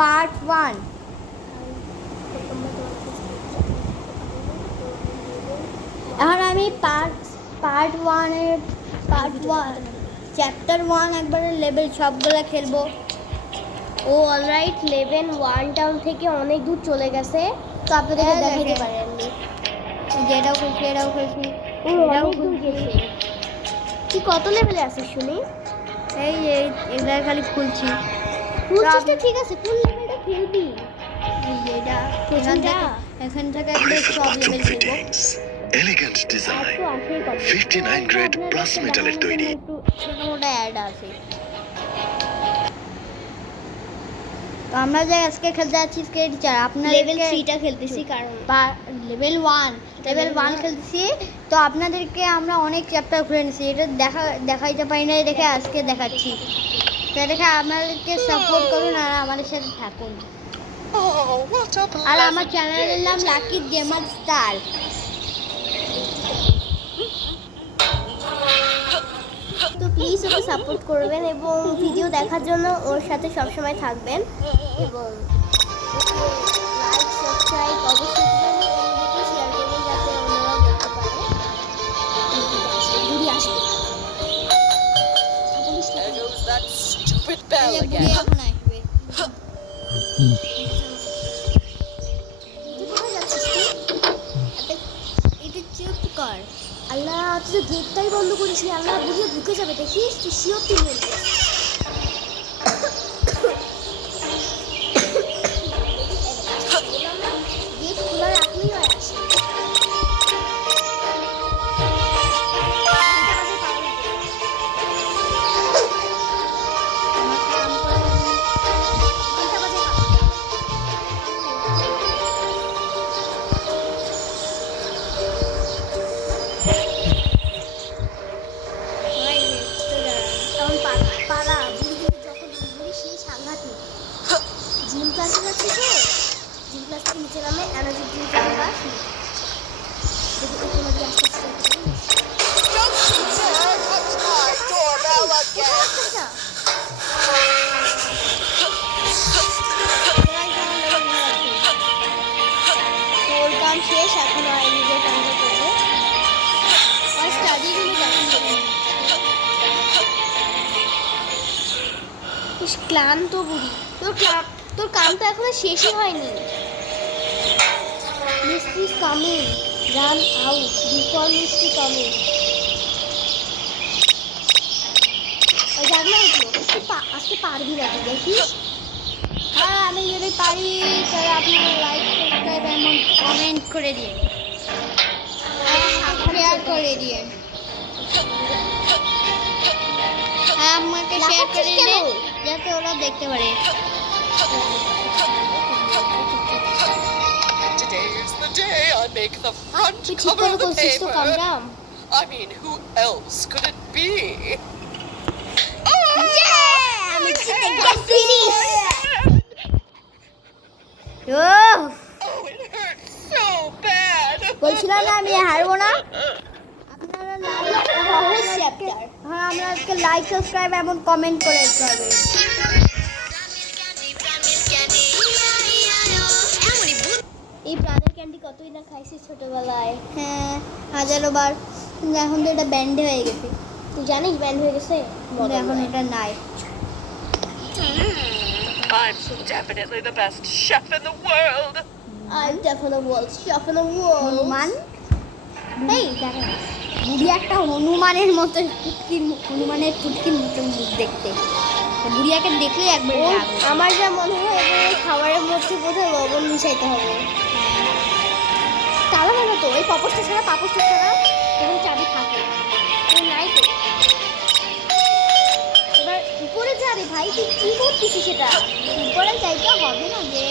Part 1। এখন আমি part 1 chapter 1 একবারে লেভেল সবগুলো খেলবো। ও অলরাইট, লেভেল 1 টাউন থেকে অনেক দূর চলে গেছে, তো আপনাদেরকে দেখাইতে পারেননি। যেটাও খেলছি অনেক দূর গেছে। তুই কত লেভেলে আছিস শুনি? এই এগুলা খালি খুলছি। খুলছিস ঠিক আছে, কোন লেভেলটা খেলবি? এটা এখান থেকে সব লেভেল খেলবো। এলিগেন্ট ডিজাইন 59 গ্রেড ব্রাস মেটালের তৈরি। ছোট মোটো অ্যাড আছে। তো আমরা যে আজকে খেলতে যাচ্ছি টিচার আপনার লেভেল 3টা খেলতেছি, কারণ লেভেল 1 খেলতেছি। তো আপনাদেরকে আমরা অনেক চ্যাপ্টার খুলে নিছি, এটা দেখাইতে পারি না, দেখে আজকে দেখাচ্ছি। তো দেখে আপনাদেরকে সাপোর্ট করুন আর আমাদের সাথে থাকুন। আর আমার চ্যানেলের নাম লাকি গেমার স্টার। তো প্লিজ ওকে সাপোর্ট করবেন এবং ভিডিও দেখার জন্য ওর সাথে সবসময় থাকবেন, এবং ওকে লাইক সাবস্ক্রাইব অবশ্যই করবেন এবং ভিডিও শেয়ার করবেন যাতে অন্যরাও দেখতে পারে। ঘুরি আসবে এখন আসবে। কোথায় যাচ্ছিস তুই? এটা চুপ কর। আল্লাহ, তুই তো গেটটাই বন্ধ করিস নি। আল্লাহ, বুঝিয়ে ঢুকে যাবে, দেখিস তুই শিওর তুই বলবি। গেট খোলা রাখলেই হয় আসে। জিম ক্লাসে যাচ্ছি তো, জিম ক্লাস থেকে নিচে নামে এনার্জি ড্রিঙ্ক ক্লাস দেখি কোনো দিয়ে আসতে তোর কাম শেষ, এখন আর নিজের কামটা করবো। আর স্টাডি রুমে যাচ্ছি। ক্লান্ত বুড়ি, তোর কাম তো এখনো শেষই হয়নি। Mystery is coming, run out before mystery coming. জাগনা উঠলো, আজকে পারবি না তুই, দেখিস। হ্যাঁ, আমি যদি পারি তাহলে আপনারা লাইক সাবস্ক্রাইব এবং কমেন্ট করে দিন, শেয়ার করে দিন। হ্যাঁ, আমাকে শেয়ার করে দিন যাতে ওরা দেখতে পারে। Today is the day I make the front তুই ঠিক cover করে of the বলছিস তো, কাম paper. Down. I mean, who else could it be? আমি finish. Oh, it hurts so bad. বলছিলাম না আমি হারবো না। আপনারা আমরা আজকে লাইক সাবস্ক্রাইব এবং কমেন্ট করে দিতে হবে। এই প্রাণের ক্যান্ডি কতই না খাইছিস ছোটবেলায়। হ্যাঁ, হাজারো বার। কিন্তু এখন তো এটা ব্যান্ড হয়ে গেছে, তুই জানিস ব্যান্ড হয়ে গেছে? কিন্তু এখন এটা নাই। I'm definitely the best chef in the world. I'm definitely world chef in the world. Hanuman, এই দেখো বুড়ি একটা হনুমানের মতো হনুমানের পুটকির মতো মুখ দেখতে। বুড়িয়াকে দেখলে একবার রাগ ওঠে। আমার যা মনে হয় এবার খাবারের মধ্যে বোধহয় লবণ মিশাইতে হবে। তাহলে না তো এই পাপোশটা ছাড়া এবং চাবি থাকে নাই তো। এবার উপরে যাবে ভাই, তুই কি করতেছিস? সেটা উপরে যাইতে হবে না যে,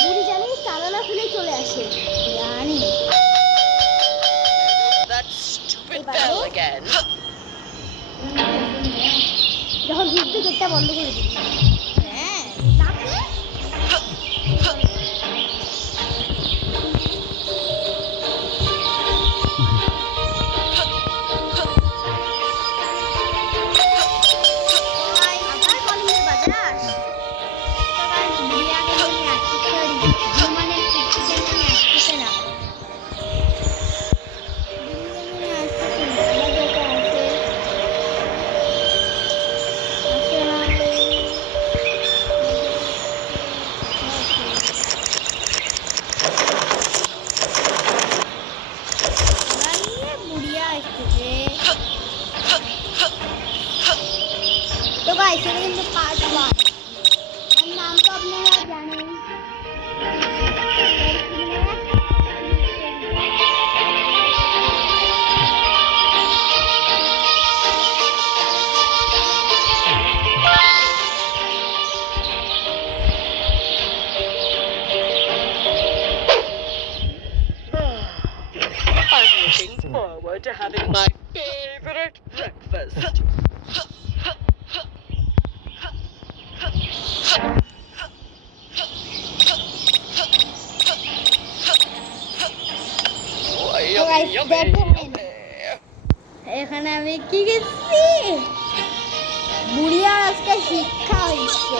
বুড়ি জানিস তালা না খুলেই চলে আসে। জানি। That stupid Hey, bell Bobby. again. যখন ঢুকবে গেটটা বন্ধ করে দিবি। হ্যাঁ, তাকে আবার কলিংয়ের বাজার। to having my favorite breakfast. Oh, guys, yummy, দেখেন। yummy. এখানে আমি কি গেছি বুড়িয়ার আজকে শিক্ষা হয়েছে